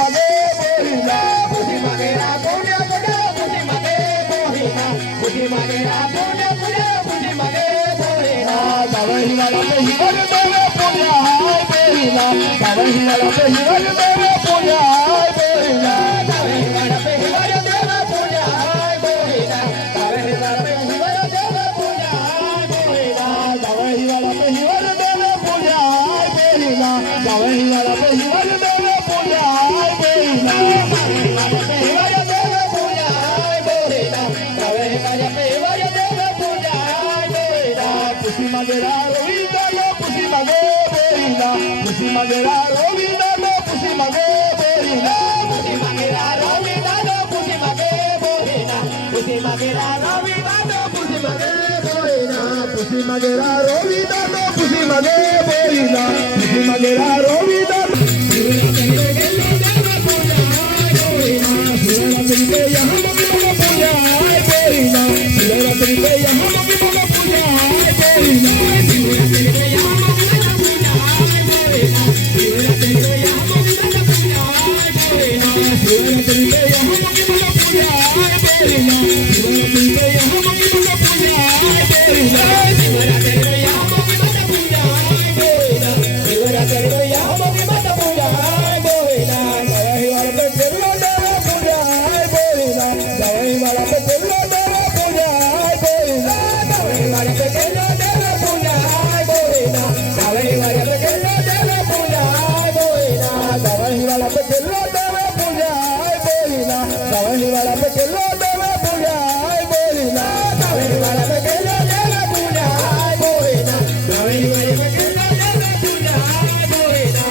मागे बोहिना पुसी मागे पुण्य पुण्य पुसी मागे बोहिना पुसी मागे पुण्य पुण्य पुसी मागे बोहिना जावई वाला पे हिवर देवे पुण्य हाय बोहिना जावई वाला पे हिवर देवे पुण्य हाय बोहिना जावई वाला पे हिवर देवे पुण्य हाय बोहिना जावई वाला पे हिवर देवे पुण्य हाय बोहिना जावई वाला पे हिवर देवे पुण्य हाय बोहिना जावई वाला पे हिवर देवे पुण्य हाय बोहिना हिवर देवे पुण्य हाय बोहिना जावई वाला पे हिवर देवे पुण्य हाय बोहिना पुसी मागेरा रोविंदा लो पुसी मागे बोहिना पुसी मागेरा रोविंदा लो पुसी मागे बोहिना पुसी मागेरा रवि दादो पुसी मागे बोहिना पुसी मागेरा रवि दादो पुसी मागे बोहिना पुसी मागेरा रोविंदा लो पुसी मागे बोहिना पुसी मागेरा रोविंदा शिवरात्रि पे यहाँ मम्मी मम्मा पूजा हाय बोहिना शिवरात्रि पे यहाँ मम्मी मम्मा पूजा हाय बोहिना शिवरात्रि पे यहाँ मम्मी दादा पूजा हाय बोहिना शिवरात्रि पे यहाँ मम्मी दादा पूजा हाय बोहिना शिवरात्रि पे यहाँ मम्मी मम्मा पूजा हाय बोहिना शिवरात्रि पे यहाँ मम्मी मम्मा पूजा हाय बोहिना शिवरात्रि पे यहाँ मम्मी दादा पूजा हाय बोहिना शिवरात्रि पे यहाँ मम्मी दादा पूजा हाय बोहिना जावई वाला पे चलो देवा पूजा हाय बोहिना जावई वाला पे चलो देवा पूजा हाय बोहिना जावई वाला पे चलो देवा पूजा हाय बोहिना जावई वाला पे चलो देवा पूजा हाय बोहिना जावई वाला पे चलो देवा पूजा हाय बोहिना जावई वाला पे चलो देवा पूजा हाय बोहिना जावई वाला पे चलो देवा पूजा हाय बोहिना जावई वाला पे चलो देवा पूजा हाय बोहिना